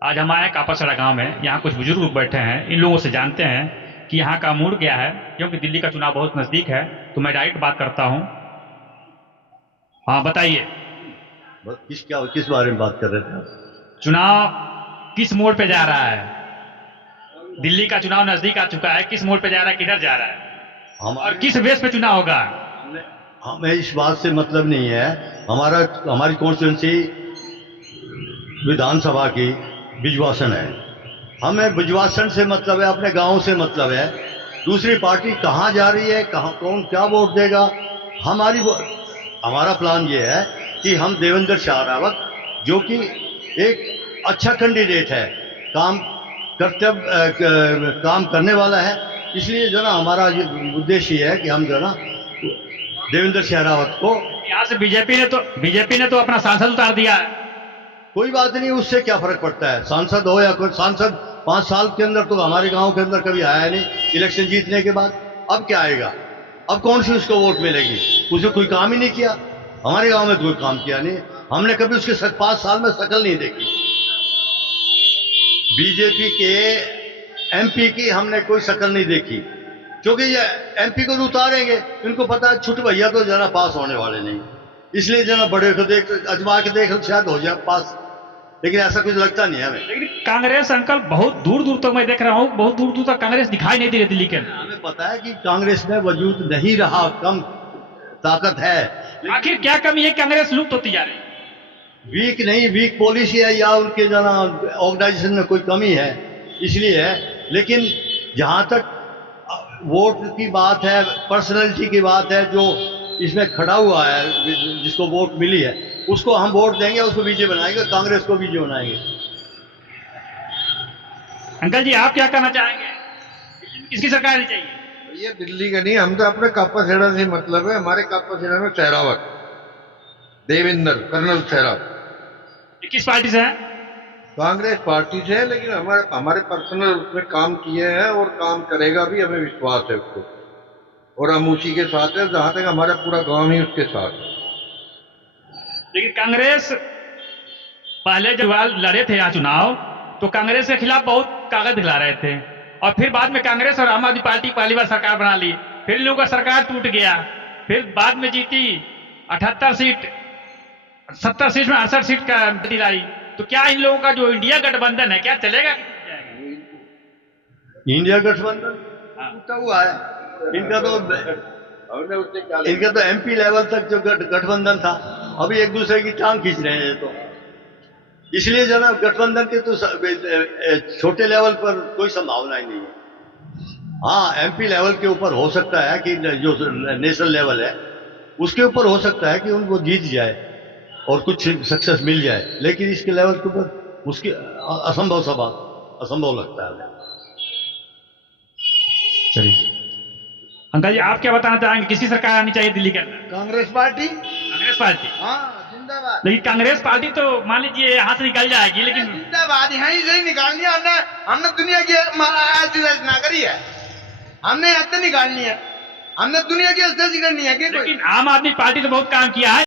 आज हम आए कापासड़ा गांव में। यहाँ कुछ बुजुर्ग लोग बैठे हैं। इन लोगों से जानते हैं कि यहाँ का मूड क्या है, क्योंकि दिल्ली का चुनाव बहुत नजदीक है। तो मैं डायरेक्ट बात करता हूँ। हाँ, बताइए, किस बारे में बात कर रहे थे आप? चुनाव किस मोड़ पे जा रहा है? दिल्ली का चुनाव नजदीक आ चुका है। किस मोड़ पे जा रहा है, किधर जा रहा है, और किस बेस पे चुनाव होगा? हमें इस बात से मतलब नहीं है। हमारी कॉन्स्टिट्यूंसी विधानसभा की बिजवासन है। हमें बिजवासन से मतलब है, अपने गांव से मतलब है। दूसरी पार्टी कहाँ जा रही है, कहाँ कौन क्या वोट देगा, हमारा प्लान ये है कि हम देवेंद्र शाहरावत, जो कि एक अच्छा कैंडिडेट है, काम करने वाला है, इसलिए जो ना हमारा उद्देश्य ये है कि हम जो ना देवेंद्र शाहरावत को। यहाँ से बीजेपी ने तो अपना सांसद उतार दिया है। कोई बात नहीं, उससे क्या फर्क पड़ता है, सांसद हो या कोई सांसद। 5 साल के अंदर तो हमारे गांव के अंदर कभी आया नहीं, इलेक्शन जीतने के बाद। अब क्या आएगा? अब कौन सी उसको वोट मिलेगी? उसने कोई काम ही नहीं किया, हमारे गांव में कोई काम किया नहीं। हमने कभी उसके 5 साल में शक्ल नहीं देखी। बीजेपी के एमपी की हमने कोई शक्ल नहीं देखी, क्योंकि ये एमपी को उतारेंगे, इनको पता है छुट भैया तो जना पास होने वाले नहीं, इसलिए जना बड़े को देख अजमा के देख शायद हो जाए पास, लेकिन ऐसा कुछ लगता नहीं है हमें। लेकिन कांग्रेस अंकल बहुत दूर दूर तक मैं देख रहा हूँ, बहुत दूर दूर तक कांग्रेस दिखाई नहीं दे रही दिल्ली के अंदर। हमें पता है कि कांग्रेस में वजूद नहीं रहा, कम ताकत है। आखिर क्या कमी है, कांग्रेस लुप्त होती जा रही है? वीक नहीं, वीक पॉलिसी है, या उनके जना ऑर्गेनाइजेशन में कोई कमी है, इसलिए है। लेकिन जहां तक वोट की बात है, पर्सनैलिटी की बात है, जो इसमें खड़ा हुआ है, जिसको वोट मिली है, उसको हम वोट देंगे, उसको बीजे बनाएंगे, कांग्रेस को बीजे बनाएंगे। अंकल जी, आप क्या कहना चाहेंगे? किसकी सरकार आनी चाहिए? ये दिल्ली का नहीं, हम तो अपने कापासेड़ा से मतलब है। हमारे कापासेड़ा में सहरावत, देवेंद्र कर्नल सहरावत किस पार्टी से है? कांग्रेस पार्टी से है, लेकिन हमारे पर्सनल उसमें काम किए हैं और काम करेगा भी, हमें विश्वास है उसको, और हम उसी के साथ है। जहां तक हमारा पूरा गांव ही उसके साथ है। लेकिन कांग्रेस पहले जब लड़े थे यहाँ चुनाव, तो कांग्रेस के खिलाफ बहुत कागज दिला रहे थे, और फिर बाद में कांग्रेस और आम आदमी पार्टी पहली बार सरकार बना ली। फिर इन लोगों का सरकार टूट गया, फिर बाद में जीती 78 सीट, 70 सीट में 68 सीट का दिलाई। तो क्या इन लोगों का जो इंडिया गठबंधन है, क्या चलेगा? इंडिया गठबंधन टूटा हुआ है। इनका तो एमपी लेवल तक जो गठबंधन था, अभी एक दूसरे की टांग खींच रहे हैं। तो इसलिए जना गठबंधन के तो छोटे लेवल पर कोई संभावना ही नहीं है। हाँ, एमपी लेवल के ऊपर हो सकता है कि जो नेशनल लेवल है उसके ऊपर हो सकता है कि उनको जीत जाए और कुछ सक्सेस मिल जाए, लेकिन इसके लेवल के ऊपर उसकी असंभव सा बात, असंभव लगता है। चलिए अंकल जी, आप क्या बताना चाहेंगे, किसकी सरकार आनी चाहिए दिल्ली के अंदर? कांग्रेस पार्टी। कांग्रेस पार्टी? हाँ, जिंदाबाद। लेकिन कांग्रेस पार्टी तो मान लीजिए यहाँ से निकल जाएगी, लेकिन जिंदाबाद यहाँ ही से निकालनी है। हमने दुनिया की रचना करी है, हमने यहाँ से निकालनी है, हमने दुनिया की रचना करनी है। लेकिन आम आदमी पार्टी तो बहुत काम किया है।